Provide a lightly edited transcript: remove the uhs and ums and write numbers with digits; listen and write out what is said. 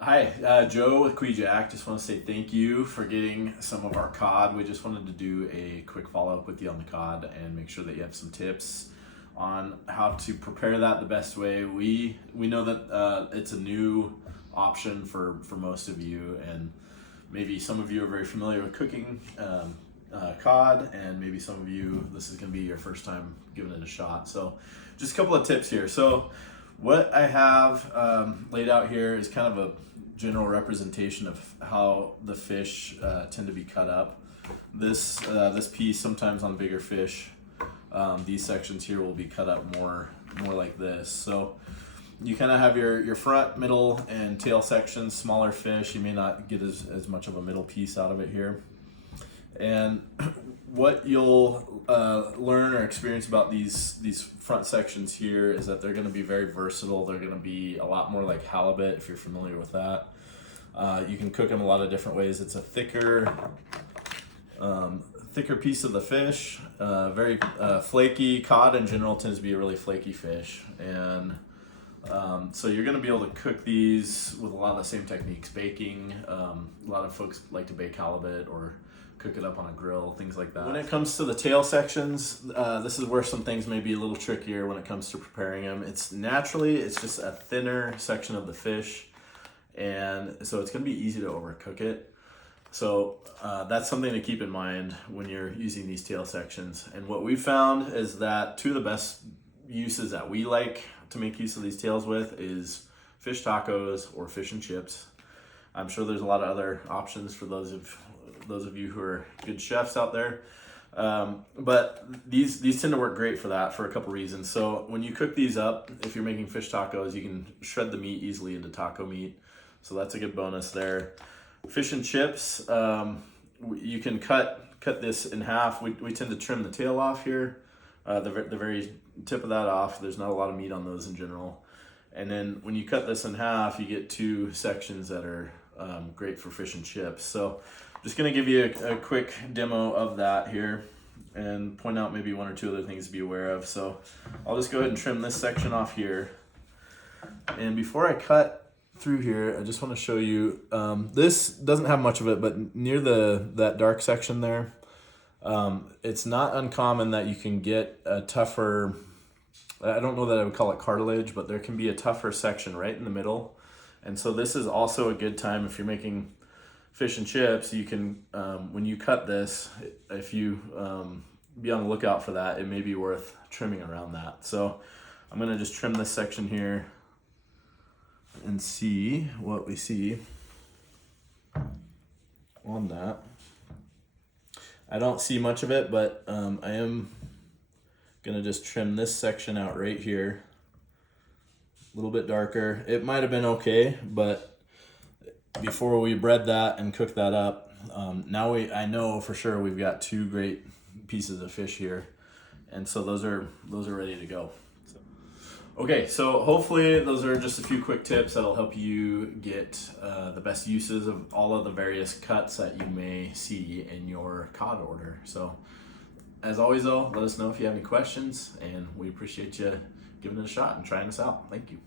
Hi, Joe with Kwee-Jack. Just want to say thank you for getting some of our cod. We just wanted to do a quick follow-up with you on the cod and make sure that you have some tips on how to prepare that the best way. We know that it's a new option for most of you, and maybe some of you are very familiar with cooking cod, and maybe some of you, this is going to be your first time giving it a shot. So just a couple of tips here. So what I have laid out here is kind of a general representation of how the fish tend to be cut up. This piece, sometimes on bigger fish, these sections here will be cut up more like this. So you kind of have your front, middle, and tail sections. Smaller fish, you may not get as much of a middle piece out of it here. And what you'll learn or experience about these front sections here is that they're going to be very versatile. They're going to be a lot more like halibut, if you're familiar with that. You can cook them a lot of different ways. It's a thicker piece of the fish, very flaky. Cod in general tends to be a really flaky fish, and so you're going to be able to cook these with a lot of the same techniques. Baking, a lot of folks like to bake halibut or cook it up on a grill, things like that. When it comes to the tail sections, this is where some things may be a little trickier when it comes to preparing them. It's just a thinner section of the fish, and so it's going to be easy to overcook it. So that's something to keep in mind when you're using these tail sections. And what we found is that two of the best uses that we like to make use of these tails with is fish tacos or fish and chips. I'm sure there's a lot of other options for those of you who are good chefs out there. But these tend to work great for that for a couple reasons. So when you cook these up, if you're making fish tacos, you can shred the meat easily into taco meat. So that's a good bonus there. Fish and chips, you can cut this in half. We tend to trim the tail off here, the very tip of that off. There's not a lot of meat on those in general. And then when you cut this in half, you get two sections that are great for fish and chips. So just gonna give you a quick demo of that here and point out maybe one or two other things to be aware of. So I'll just go ahead and trim this section off here. And before I cut through here, I just want to show you, this doesn't have much of it, but near that dark section there, it's not uncommon that you can get a tougher, I don't know that I would call it cartilage, but there can be a tougher section right in the middle. And so this is also a good time if you're making fish and chips. You can, when you cut this, if you be on the lookout for that, it may be worth trimming around that. So I'm gonna just trim this section here and see what we see on that. I don't see much of it, but I am gonna just trim this section out right here. A little bit darker. It might have been okay, but before we bread that and cook that up, now I know for sure we've got two great pieces of fish here, and so those are ready to go. Okay, so hopefully those are just a few quick tips that'll help you get the best uses of all of the various cuts that you may see in your cod order. So as always though, let us know if you have any questions, and we appreciate you giving it a shot and trying us out. Thank you.